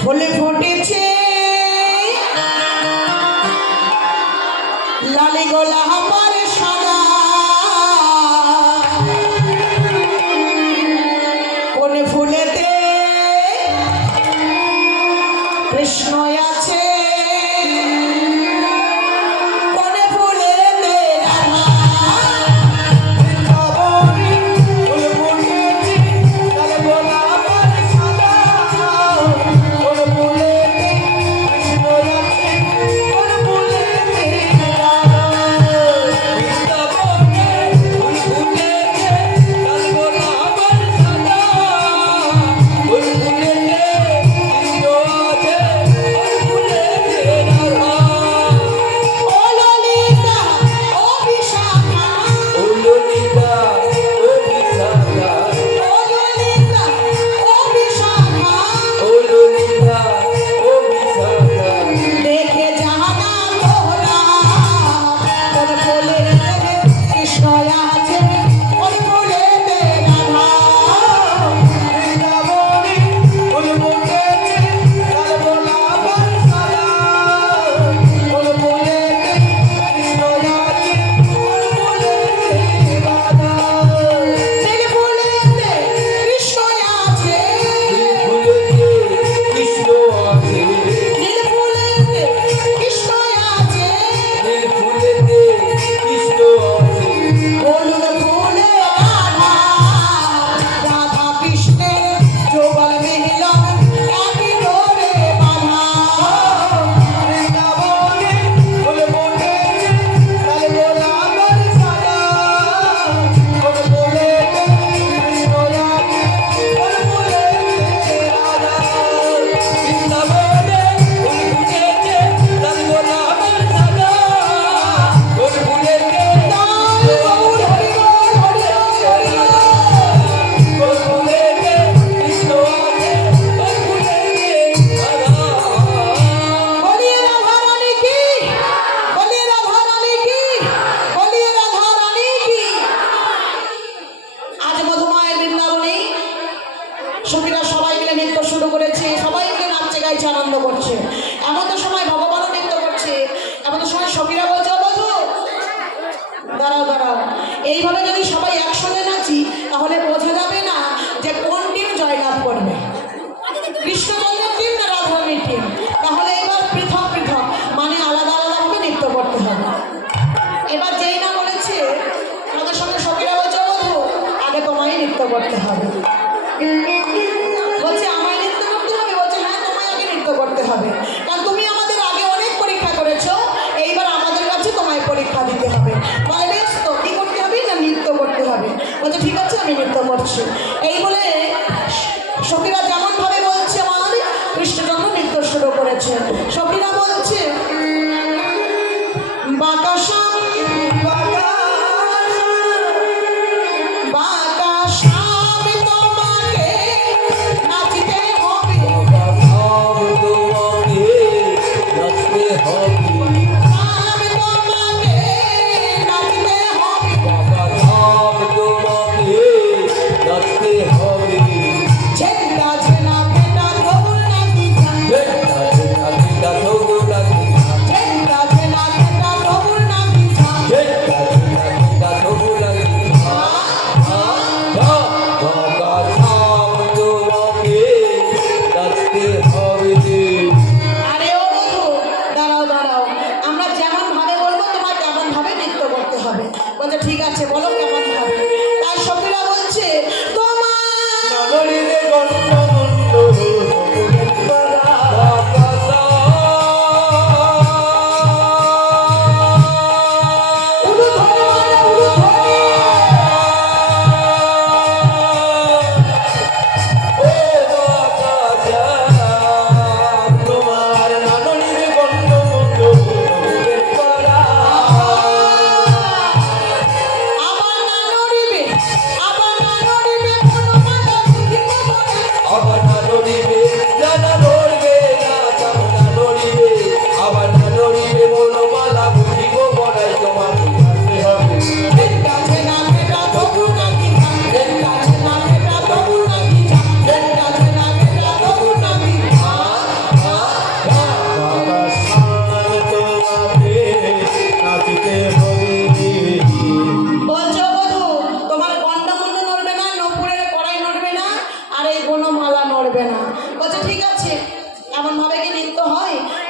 ফুলে ফুটেছে লালি গোলাপের সাদা, কোন ফুলেতে কৃষ্ণ আছে, সখীরা সবাই মিলে নৃত্য শুরু করেছে, সবাই মিলে নাচছে গাইছে আনন্দ করছে। এমন তো সময় ভগবানও নৃত্য করছে, এমন তো সময় সখীরা বলছে বধু দাঁড়াও দাঁড়াও, এইভাবে যদি সবাই একসঙ্গে নাচি তাহলে বোঝা যাবে না যে কোন টিম জয়লাভ করবে, কৃষ্ণচন্দ্রের টিম না রাধারানীর টিম। তাহলে এবার পৃথক পৃথক মানে আলাদা আলাদাভাবে নৃত্য করতে হবে। এবার যেই না বলেছে আমাদের সঙ্গে সখীরা বলছে বধু আগে তোমায় নৃত্য করতে হবে। বলছে আমায় নৃত্য করতে হবে? বলছে হ্যাঁ তোমায় আগে নৃত্য করতে হবে, কারণ তুমি আমাদের আগে অনেক পরীক্ষা করেছো, এইবার আমাদের কাছে তোমায় পরীক্ষা দিতে হবে। বলে বেশ তো কি করতে হবে? না নৃত্য করতে হবে। বলছে ঠিক আছে আমি নৃত্য করছি। এই বলে সখীরা যেমন ভাবে বলছে আমার কৃষ্ণচন্দ্র নৃত্য শুরু করেছে। সখীরা বলছে বাতাসা বাতাসা বলছে ঠিক আছে বলো কেমন হবে। তাই সখীরা বলছে তোমার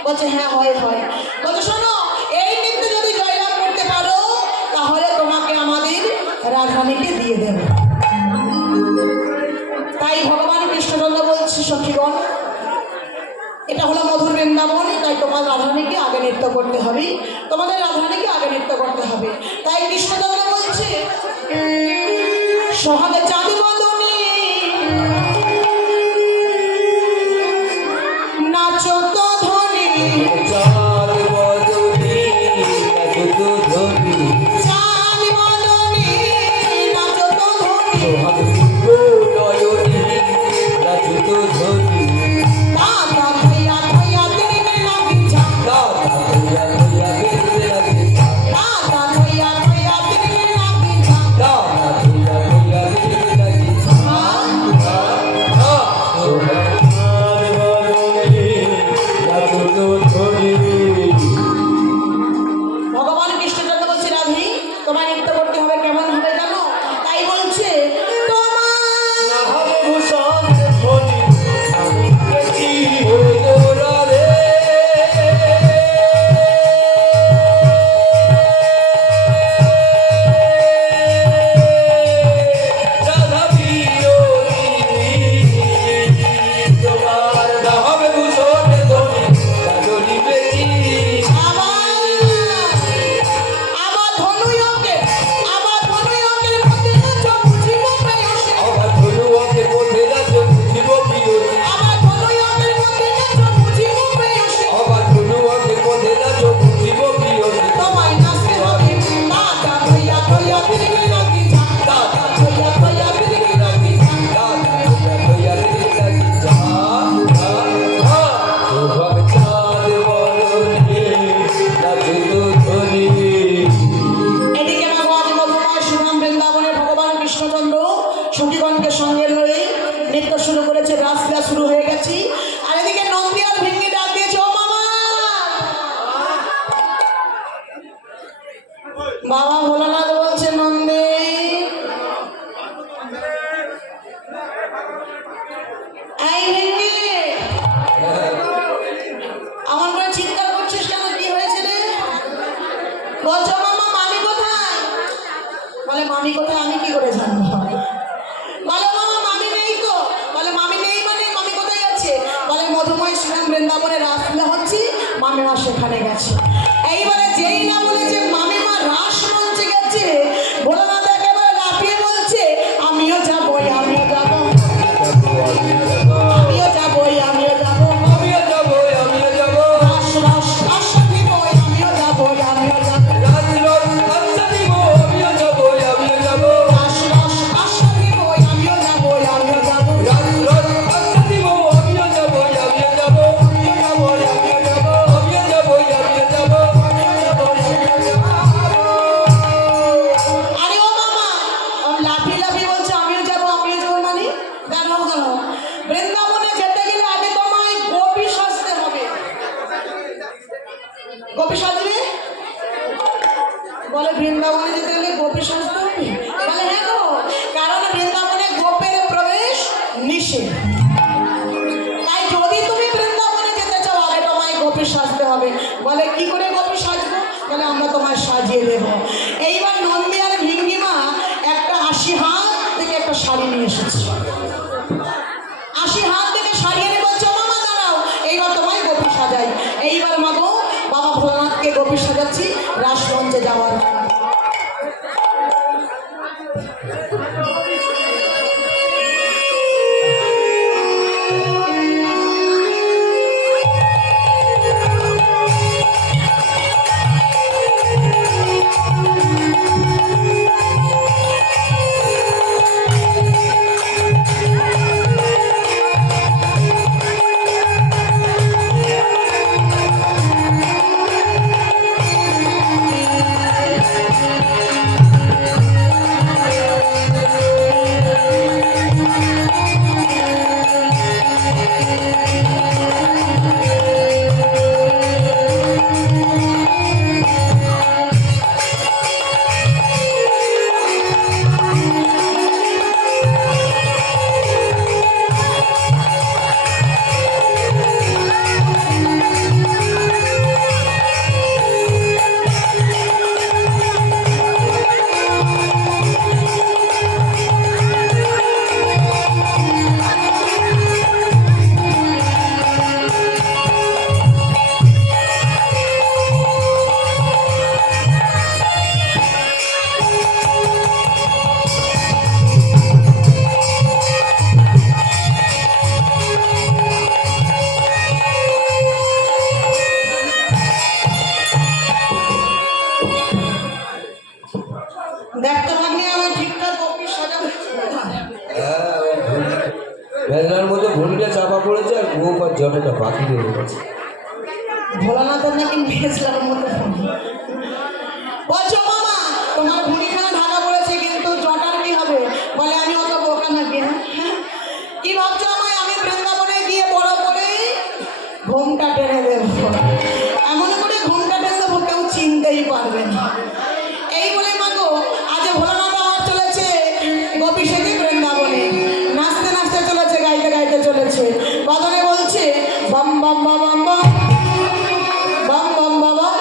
বলছে হ্যাঁ হয় হয়। বলছে শোনো এই নৃত্য যদি জয়লাভ করতে পারো তাহলে তোমাকে আমাদের রাধারানীকে দিয়ে দেব। তাই ভগবান কৃষ্ণচন্দ্র বলছে সখীগণ এটা হলো মধুর বৃন্দাবন, তাই তোমার রাধারানীকে আগে নৃত্য করতে হবে, তোমাদের রাধারানীকে আগে নৃত্য করতে হবে। তাই কৃষ্ণচন্দ্র বলছে সহাগে চাঁদ বদনে নাচো তো ধনী চাঁদ বদনে নাচো তো ধনী চাঁদ বদনে নাচো তো ধনী সোহাগ সিংহ নয়নে নাচো তো ধনী দাদা ভৈয়া ভৈয়া তেরে লাগি দাদা ভৈয়া ভৈয়া তেরে লাগি দাদা ভৈয়া ভৈয়া তেরে লাগি দাদা ভৈয়া ভৈয়া তেরে লাগি ভগবান কৃষ্ণচন্দ্র বলছে রাধি তোমায় নৃত্য করতে হবে, কেমন হবে জানো? তাই বলছে সখীগণকে সঙ্গে লয়ে নৃত্য শুরু করেছে, রাসলীলা শুরু হয়ে গেছে। আর এদিকে নন্দী আর ভিঙ্গি ডাক দিয়েছে ও মামা বাবা ভোলানাথ বলছে নন্দী এই ভিঙ্গি আমার করে চিৎকার করছিস কেন, কি হয়েছে রে? বলছো মামা মামি কোথায়? বলে মামি কোথায় আমি কি করে জানবো? বলে মামা মামি নেই তো। বলে মামি নেই মানে মামি কোথায় গেছে? বলে মধুময় শ্রীরাম বৃন্দাবনে রাসলীলা হচ্ছে, মামিমা সেখানে গেছে। এইবারে যেই না বলেছে মামিমা রাস মঞ্চে গেছে, ভোলানাথ একেবারে লাফিয়ে বলছে আমিও যাবো আমিও যাবো আমিও যাবো আমিও যাবো আমিও যাবো আমিও যাবো রাস রাস রাস দিব আমিও যাবো আমিও যাবো রাস রাস দিব আমিও যাবো আমিও যাবো রাস রাস রাস দিব আমিও যাবো আমিও যাবো রাস রাস রাস দিব আমিও যাবো আমিও যাবো আমিও যাবো আমিও যাবো আমিও যাবো আমিও যাবো আরে ও মামা লাফি লাফি বলছে আমিও যাবো মানে দাঁড়াও দাঁড়াও, বৃন্দাবনে যেতে গেলে আগে তোমায় গোপী সাজতে হবে। গোপী সাজবে? বলে বৃন্দাবনে যেতে গেলে গোপী সাজতে হবে? বলে হ্যাঁ গো, কারণ বৃন্দাবনে গোপের প্রবেশ নিষেধ। তাই যদি তুমি বৃন্দাবনে যেতে চাও আগে তোমায় গোপী সাজতে হবে। বলে কি করে গোপী সাজবো? বলে আমরা তোমায় সাজিয়ে দেবো। এইবার নন্দী আর শাড়ি নিয়ে এসেছি। আশি হাত থেকে শাড়ি এনে বলছে, মামা দাঁড়াও, এইবার তোমায় গোপী সাজাই। এইবার মাগো বাবা ভোলানাথকে গোপী সাজাচ্ছি রাসমঞ্চে যাওয়ার। দেখতে পাবনি আমার ঠিকঠাক গোপী সাজা হয়েছে। মেলার মধ্যে ভুঁড়িটা চাপা পড়েছে আর গোপ আর জটাটা বাকি রয়ে গেছে। ভোলানাথের নাকি মেজলার মতো বলছো, মামা তোমার ভুঁড়িখানা ঢাকা পড়েছে কিন্তু জটার কি হবে? বলে আমি অত বোকা নাকি? হ্যাঁ, কি ভাবছো আমায় আমি বৃন্দাবনে গিয়ে বড় করে ঘুমটা টেনে দেবো? এমন করে ঘুমটা টেনে দেবো কেউ চিনতেই পারবে না। এই বলে মাগো আজ ভোলানাথ আমার চলেছে গোপী সেজে বৃন্দাবনে, নাচতে নাচতে চলেছে, গাইতে গাইতে চলেছে, বাদনে বলছে বাম বাম বাম বাম বাম বাম বাম বাম বাম।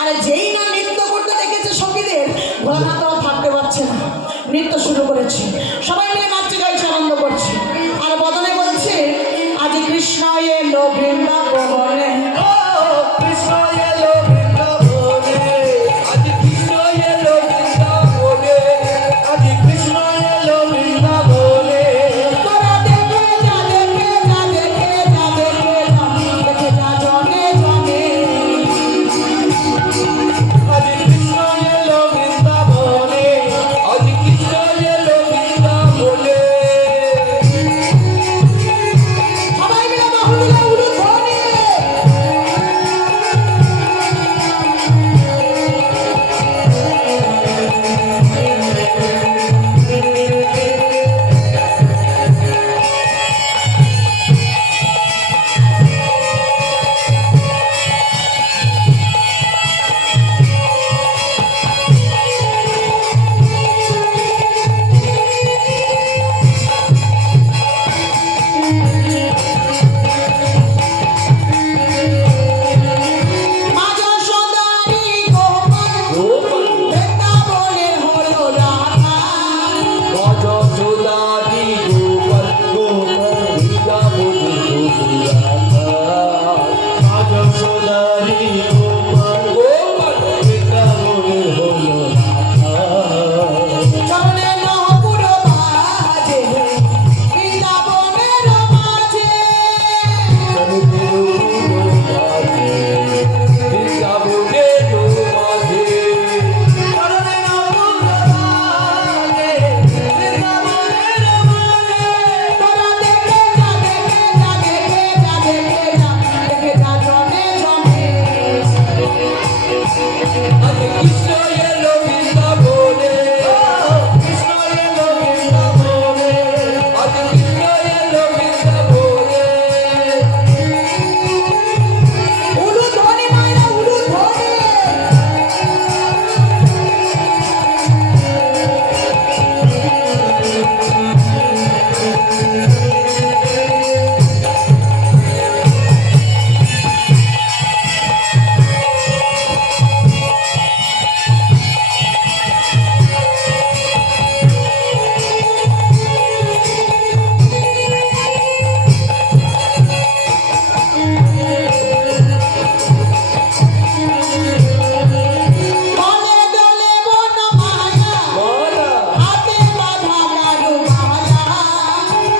আর যেই না নৃত্য করতে দেখেছে সখীদের, ভোলানাথ আর থাকতে পারছে না, নৃত্য শুরু করেছে, সবাই মিলে নাচছে গাইছে আনন্দ করছে। আর বদনে বলছে আজ কৃষ্ণ এলো বৃন্দাবনে, কৃষ্ণ এলো বৃন্দাবনে, আজ কৃষ্ণ এলো বৃন্দাবনে, আজ কৃষ্ণ এলো বৃন্দাবনে। তোরা দেখে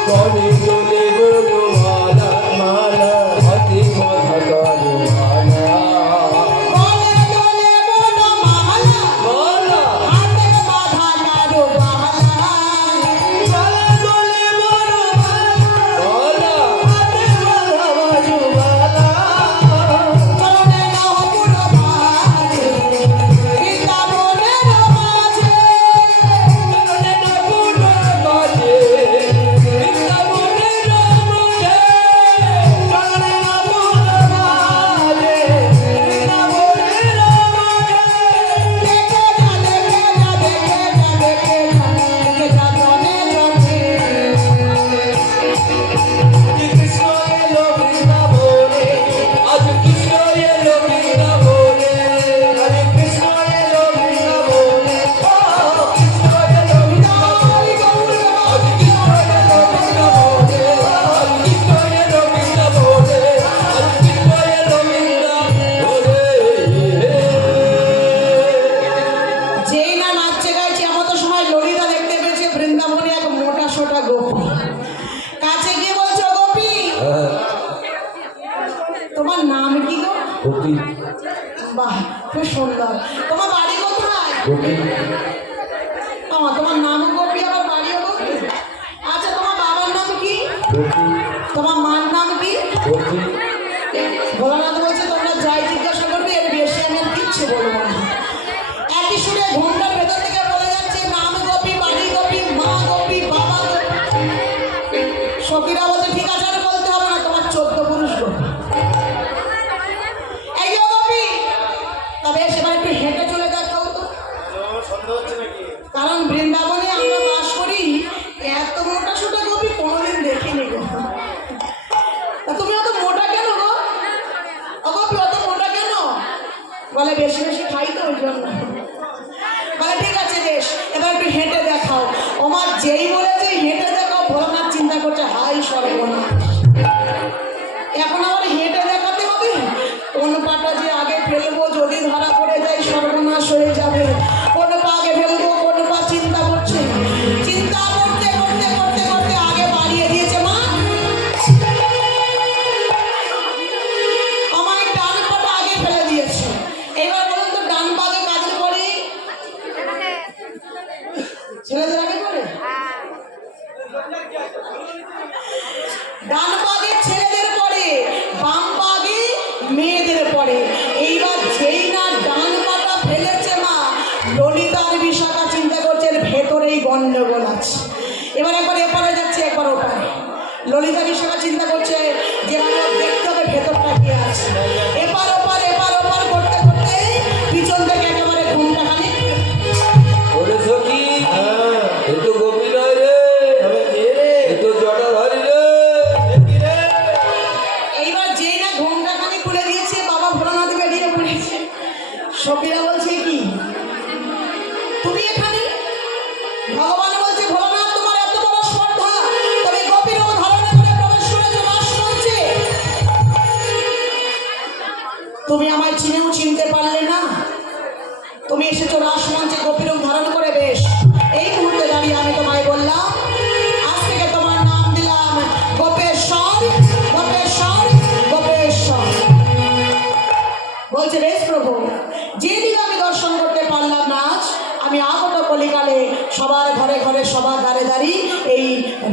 কলে দোলে বনমালা মালা হাতে মাথা কালো মালা বলে দোলে বনমালা মালা হাতে বাঁধা কারো বালা চলে দোলে বনমালা মালা হাতে বাঁধা বাজুমালা চরণে নাও পুরো বাজে বৃন্দাবনের মাঝে চরণে নপুর বাজে বৃন্দাবনের মাঝে চরণে নপুর বাজে বৃন্দাবনের মাঝে দেখে যা দেখে যা দেখে যা দেখে যা দেখে যা জনে জনে কৃষ্ণ এলো বৃন্দাবনে আজ কৃষ্ণ এলো বৃন্দাবনে হরে কৃষ্ণ এলো বৃন্দাবনে ও কৃষ্ণ এলো বৃন্দাবনে আজ কৃষ্ণ এলো বৃন্দাবনে আজ কৃষ্ণ এলো বৃন্দাবনে আজ কৃষ্ণ এলো বৃন্দাবনে যেই না নাচছে গাইছে এমন তো সময় ললিতা দেখতে পেয়েছে বৃন্দাবনে এক মোটা সোটা গোপী কাছে গিয়ে বলছো গোপী তোমার নাম কি গো? গোপী বাহ খুব সুন্দর। তোমার বাড়ি কোথায়? গোপী তোমার নাম গোপী আবার বাড়িও গোপী। আচ্ছা তোমার বাবার নাম কি? গোপী তোমার মার নাম কি? গোপী ভোলানাথ বলছে তোমরা যাই জিজ্ঞাসা করবে এর বেশি আমি আর কিচ্ছু বলবো না। একই সুরে ঘুমটার ভেতর থেকে বলে যাচ্ছে নাম গোপী, বাড়ি গোপী, মা গোপী, বাবা গোপী। সখীরা বলছে ঠিক আছে আর বলতে হবে না, তোমার 14 পুরুষ গোপী। এই যে গোপী, তবে সেবার একটু হেঁটে চলে দেখাও তো। কারণ বৃন্দাবনে আমরা বাস করি, এত মোটা সোটা গোপী কোনোদিন দেখিনি গো। তা তুমি অত মোটা কেন গো? ও গোপী অত মোটা কেন? বলে বেশি বেশি খাই তো ওই জন্য। বলে ঠিক আছে বেশ, এবার একটু হেঁটে দেখাও। ওমার যেই বলেছে হেঁটে দেখাও, ভোলানাথ চিন্তা করছে হাই সর্বনাশ, এখন আবার হেঁটে দেখাতে হবে। কোন পাটা যে আগে ফেলবো, যদি ধরা পড়ে যায় সর্বনাশ হয়ে যাবে। কোন পা আগে ফেলবো, কোন পা চিন্তা করছে। চিন্তা করতে করতে করতে করতে আগে বাড়িয়ে দিয়েছে মা। আমার ডান পাটা আগে ফেলে দিয়েছে। এবার বলুন তো ডান পা আগে কাদের পড়ে? ছেলেদের আগে পড়ে? ডান পাগে ছেলেদের পড়ে, বাম পাগে মেয়েদের পড়ে। এইবার যেই না ডান পাটা ফেলেছে মা, ললিতার বিশাখা চিন্তা করছে এর ভেতরেই গন্ডগোল আছে। এবার একবার এপারে যাচ্ছে একবার ওপারে। ললিতা বিশাখা চিন্তা করছে যে মানে দেখতে হবে ভেতরটা কি আছে। এপার ওপার করতে করতে পিছন থেকে একেবারে ঘুমটা খালি ওরে সখী এ তো গোপী নয় রে এ তো জটাধারী রে এইবার যেই না ঘুমটা খালি খুলে দিয়েছে, বাবা ভোলানাথ বেরিয়ে পড়েছে। সখীরা বলছে কি তুমি এখানে? ভগবান বলছে ভোলানাথ তোমার এত বড় শ্রদ্ধা, তবে গোপীর ধারণা করে প্রবেশ করেছো রাসমঞ্চে। তুমি আমায় চিনেও চিনতে পারলে না। তুমি এসেছো রাসমঞ্চে গোপীর ধারণ করে। বেশ, এই মুহূর্তে দাঁড়িয়ে আমি তোমায় বললাম আজ থেকে তোমার নাম দিলাম গোপেশ্বর, গোপেশ্বর, গোপেশ্বর। বলছে বেশ প্রভু, যেদিন আমি দর্শন করতে পারলাম না আজ, আমি আগত কলিকালে সবার ঘরে ঘরে সবার দ্বারে দাঁড়িয়ে এই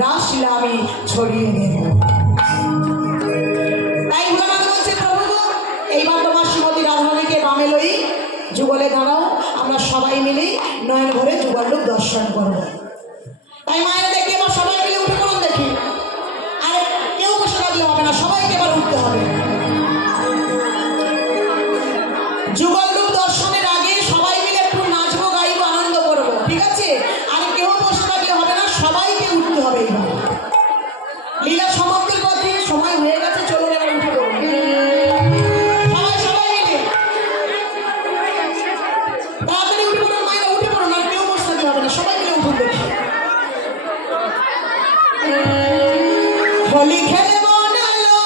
রাসলীলা আমি ছড়িয়ে দেব। তাই ভোলানাথ বলছে প্রভু গো, এইবার তোমার শ্রীমতী রাধারানীকে বামে লই, যুগলে দাঁড়াও, আমরা সবাই মিলে নয়ন ভরে যুগল রূপ দর্শন করব। তাই মায়ের দেখি এবার সবাই মিলে উঠে পড়ুন দেখি। আর কেউ বসে থাকলে হবে না, সবাইকে এবার উঠতে হবে। যুগল রূপ দর্শনের আগে সবাই মিলে একটু নাচবো, গাইবো, আনন্দ করবো, ঠিক আছে? আর কেউ বসে থাকলে হবে না, সবাইকে উঠতে হবে। এবার লীলা সমাপ্তির পথে সময় হয়ে গেছে, চলুন এবার উঠে পড়ুন সবাই, সবাই মিলে তাড়াতাড়ি উঠে পড়ুন। মায়েরা উঠে পড়ুন, আর কেউ বসে থাকলে হবে না, সবাই মিলে উঠুন দেখি। হোলি খেলে বনালো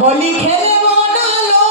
হোলি খেলে বনালো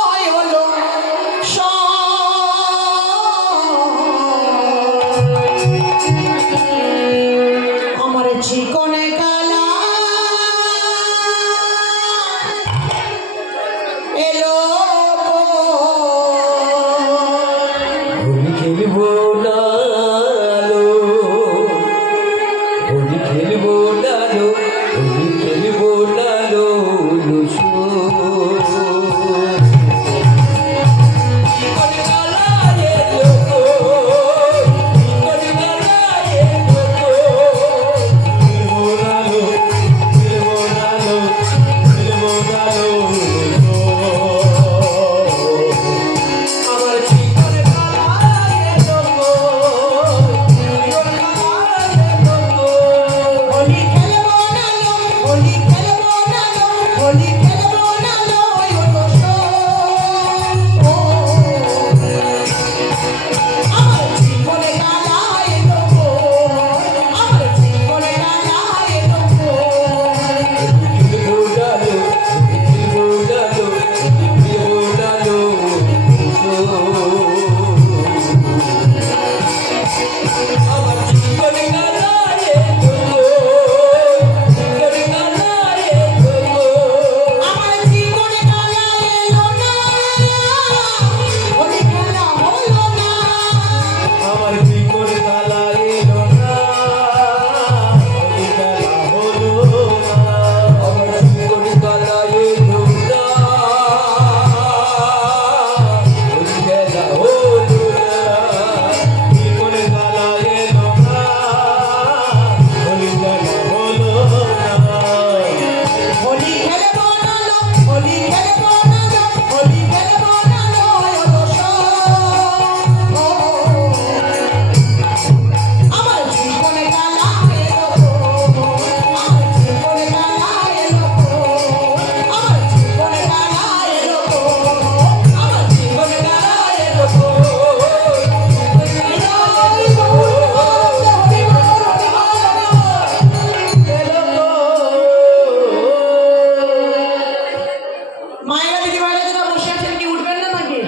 বাইরে যারা বসে আছেন কি উঠবেন না নাকি?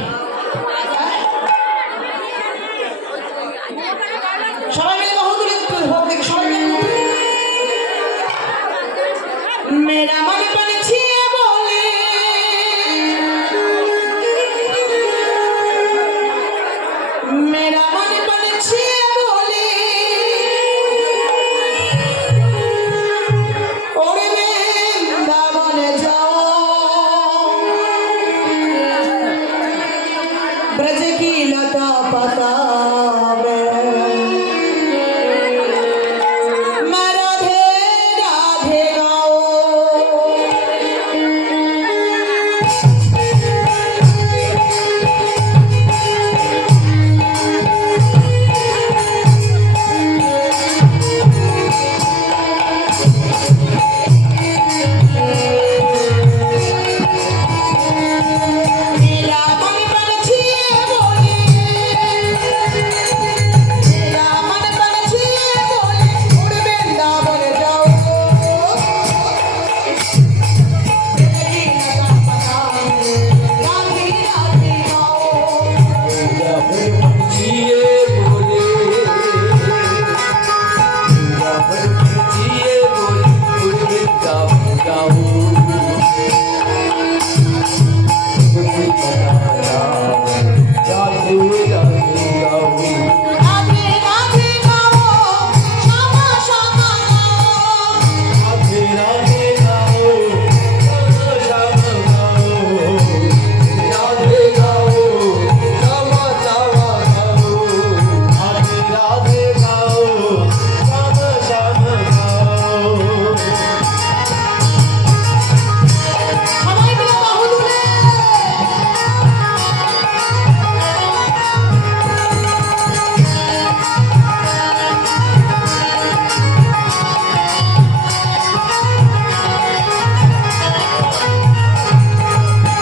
সবাই মিলে বাহু তুলে হোক দেখি সবাই মিলে মেরা মন পনছিয়ে বলে मेरा मन पनछिए बोले ओरे वृंदावन जाओ ब्रज की लता पता में मैं राधे राधे गाओ मेरा मन पनछिए बोले मेरा मन पनछिए बोले उड़ वृंदावन जाओ तेरी लता पता राधे राधे गाओ जिए बोले जिए बोले उड़ गाओ राधे राधे गाओ श्यामा श्यामा गाओ সবাই মিলে বাহু তুলে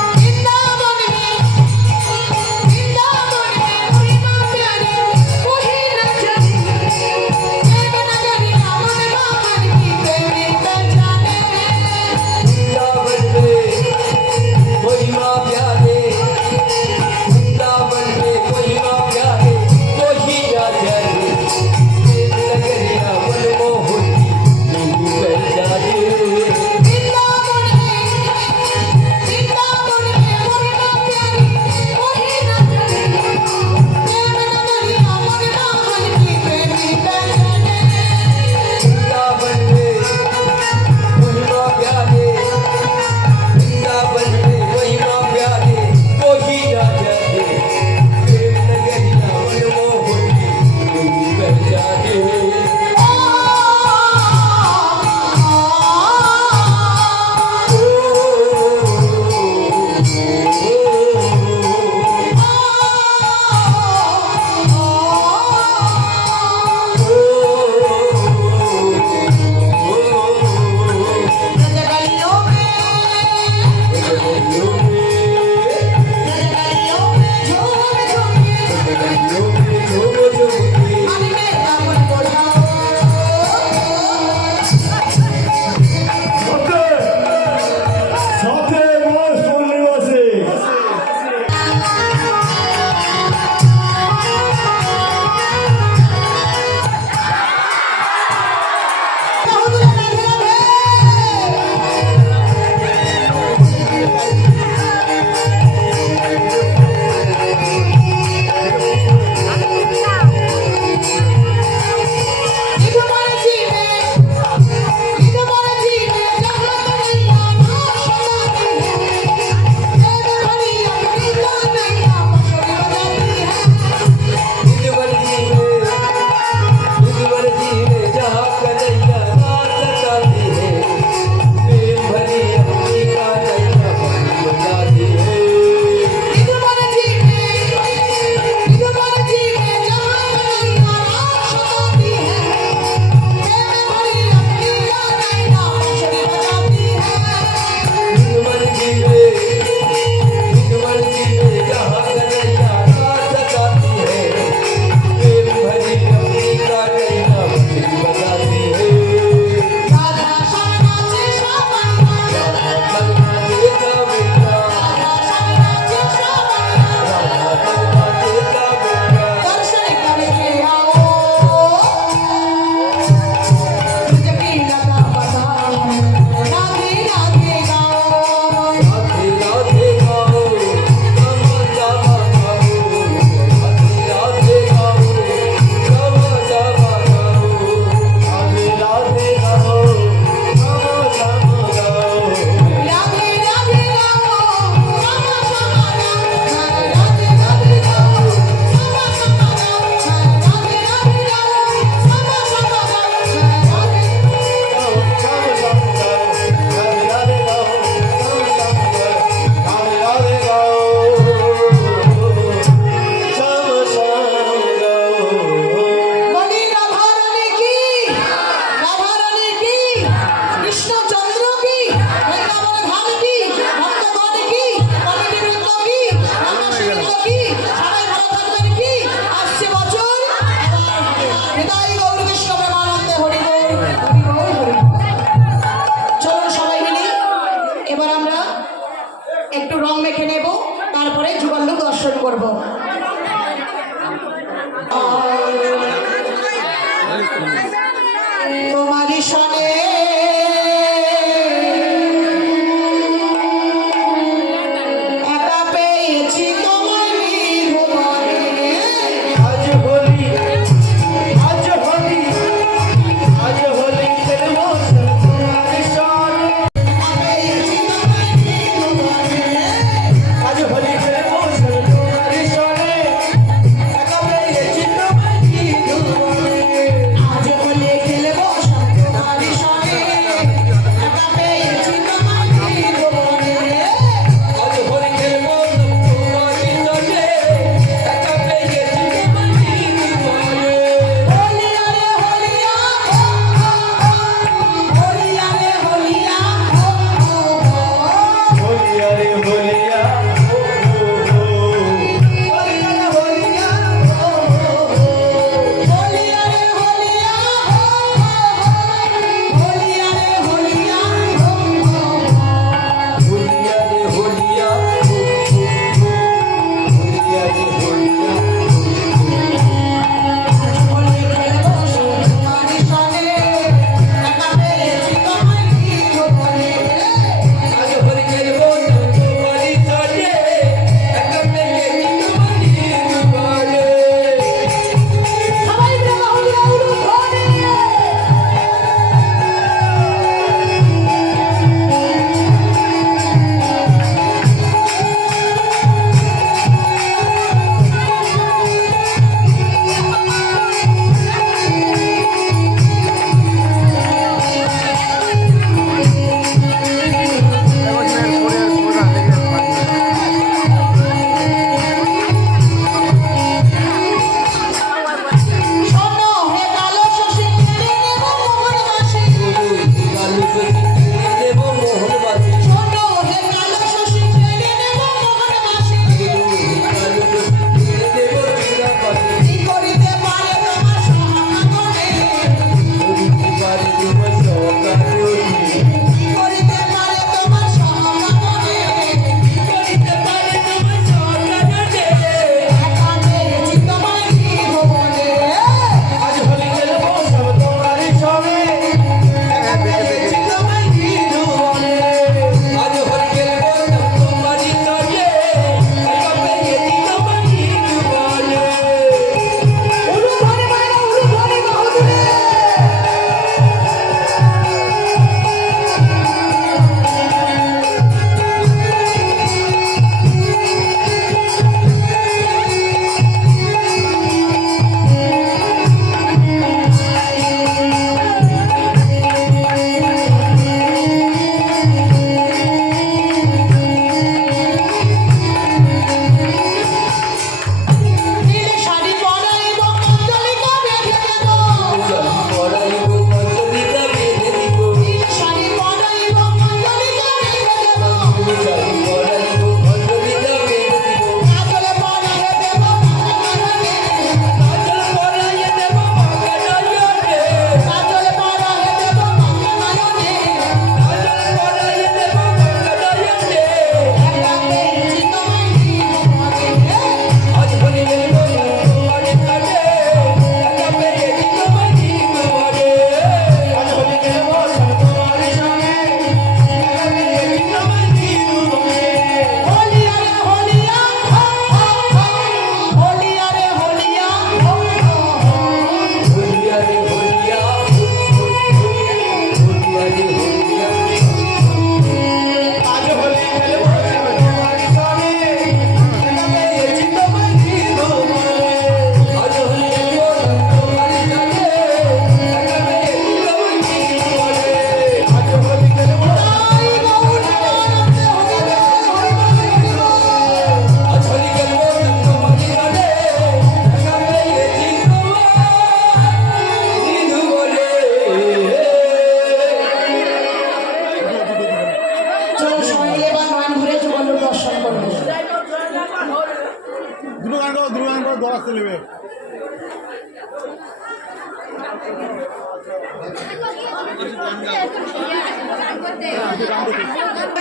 वृंदावन में महिमा प्यारी वही नचनी प्रेम नगरी अमन बाहर की प्रेमी पहचाने वृंदावन में महिमा प्यारी वही नचनी प्रेम नगरी अमन बाहर की प्रेमी पहचाने रजगलियों में झूम झूम के मन में दामन बढ़ाओ সাথে বয়স পূর্ণিমাসে আমরাই যুগল লোক দর্শন করবো। তোমারই সনে একা পেয়েছি তোমার ভুবনে। আজ হোলি আজ হোলি আজ হোলি খেলবো তোমার সনে পেয়েছি তোমার ভুবনে। আজ হোলি খেলবো তোমার সনে একা পেয়েছি তোমার জীবনে আজ বলে খেলবো তোমারই সনে একা পেয়েছি তোমার ভুবনে। আজ হোলি খেলবো তোমারই সনে একা পেয়েছি তোমার জীবনে। হোলিয়া রে হোলিয়া হোলিয়া রে হোলিয়া হোলিয়া রে হোলিয়া ও ও হোলিয়া রে হোলিয়া ও হোলিয়া রে হোলিয়া হোলিয়া রে হোলিয়া হোলিয়া রে হোলিয়া হোলিয়া রে হোলিয়া। বলে খেলবো তোমারই সনে একা পেয়েছি তোমার ভুবনে। আজ হোলি খেলবো তোমারই সনে একা পেয়েছি তোমার জীবনে। সবাই মিলে বাহুল্য উলুধ্বনি। শোনো হে কালো শশী কেড়ে নেব মোহনবাসী। দেব মোহনবাসী শোনো হে কালো শশী কেড়ে নেব মোহনবাসী। দেব চিরাবাসী কি করিতে পারে তোমার সহাগনে। বাড়ি তোমার সকালে কি করিতে পারে তোমার সহাগনে। করিতে পারে তোমার সকালে। একা পেয়েছি তোমার ভুবনে। আজ হোলি খেলবো সব তোমার সনে একা পেয়েছি তোমার জীবনে আজ হোলি খেলবো তোমারই সনে একা পেয়েছি তোমার জীবনে। উলুধ্বনি মায়েরা উলুধ্বনি বাহুদুরে। নীল শাড়ি পরাইব মঞ্জলিকা বেঁধে দেব। পড়াইব মঞ্জলিকা বেঁধে দিব। নীল শাড়ি পরাইব মঞ্জলিকা বেঁধে দেব। পড়াইব মঞ্জলিকা বেঁধে দিব। কাজলে পরাইয়ে দেব মহানয়নে। কাজল পরাইয়ে দেব মহানয়নে। কাজলে পরাইয়ে দেব মহানয়নে। কাজল পরাইয়ে দেব মহানয়নে। একা পেয়েছি তোমার ভুবনে। আজ হোলি খেলবো তোমারই সনে একা পেয়েছি তোমার জীবনে। আজ হোলি খেলবো সব তোমার সনে একা পেয়েছি তোমার জীবনে হোলিয়া রে হোলিয়া হোলিয়া রে হোলিয়া হোলিয়া রে হোলিয়া হোলিয়া রে হোলিয়া। আজ হোলি খেলবো সব তোমার সনে একা পেয়েছি তোমার জীবনে আজ হোলি খেলবো তোমারই সনে একা পেয়েছি তোমার জীবনে। আজ হোলি খেলবো আই গৌরানন্দে হরিবে হরিবে আজ হোলি খেলবো তোমারই সনে একা পেয়েছি তোমার জীবনে। চলো সবাই মিলে এবার নয়ন ঘুরে যুগল দর্শন করবো। দুটো গান করে দৌড়াতে নেবে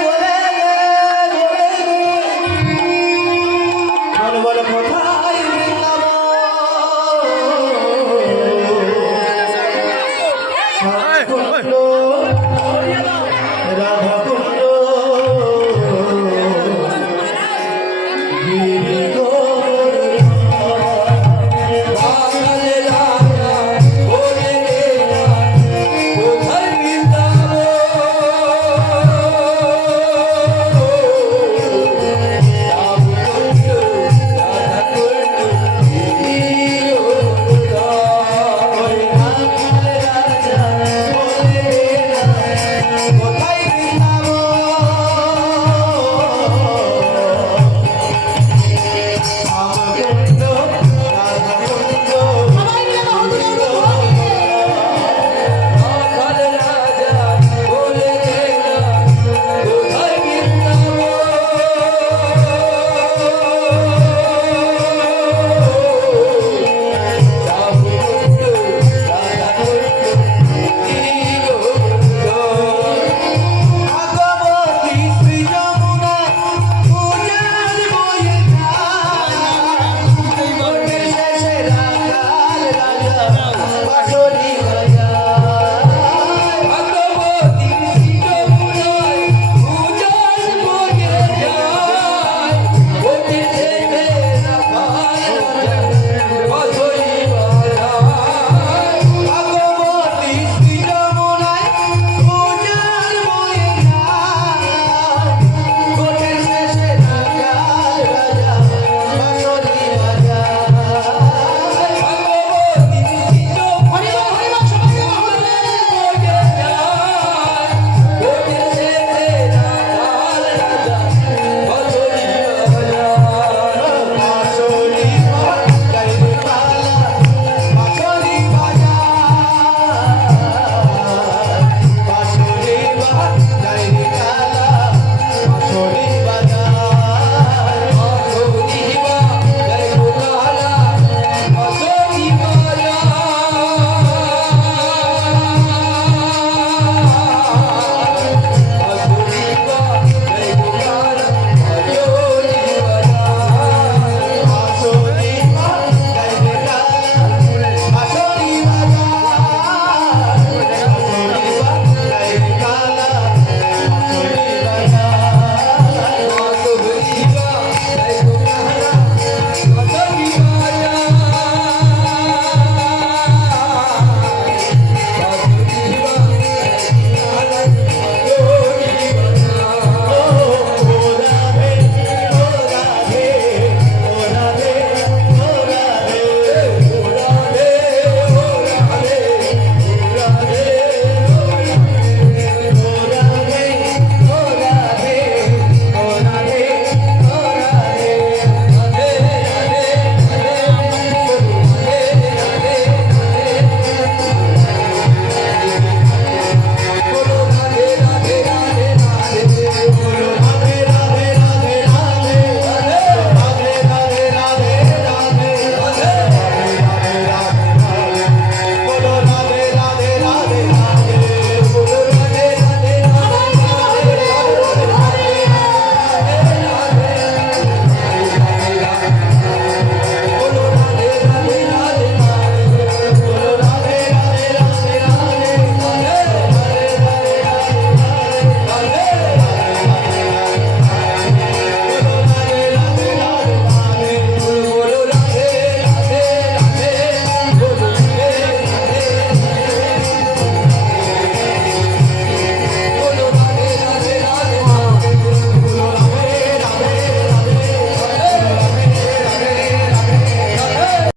বলে গিরি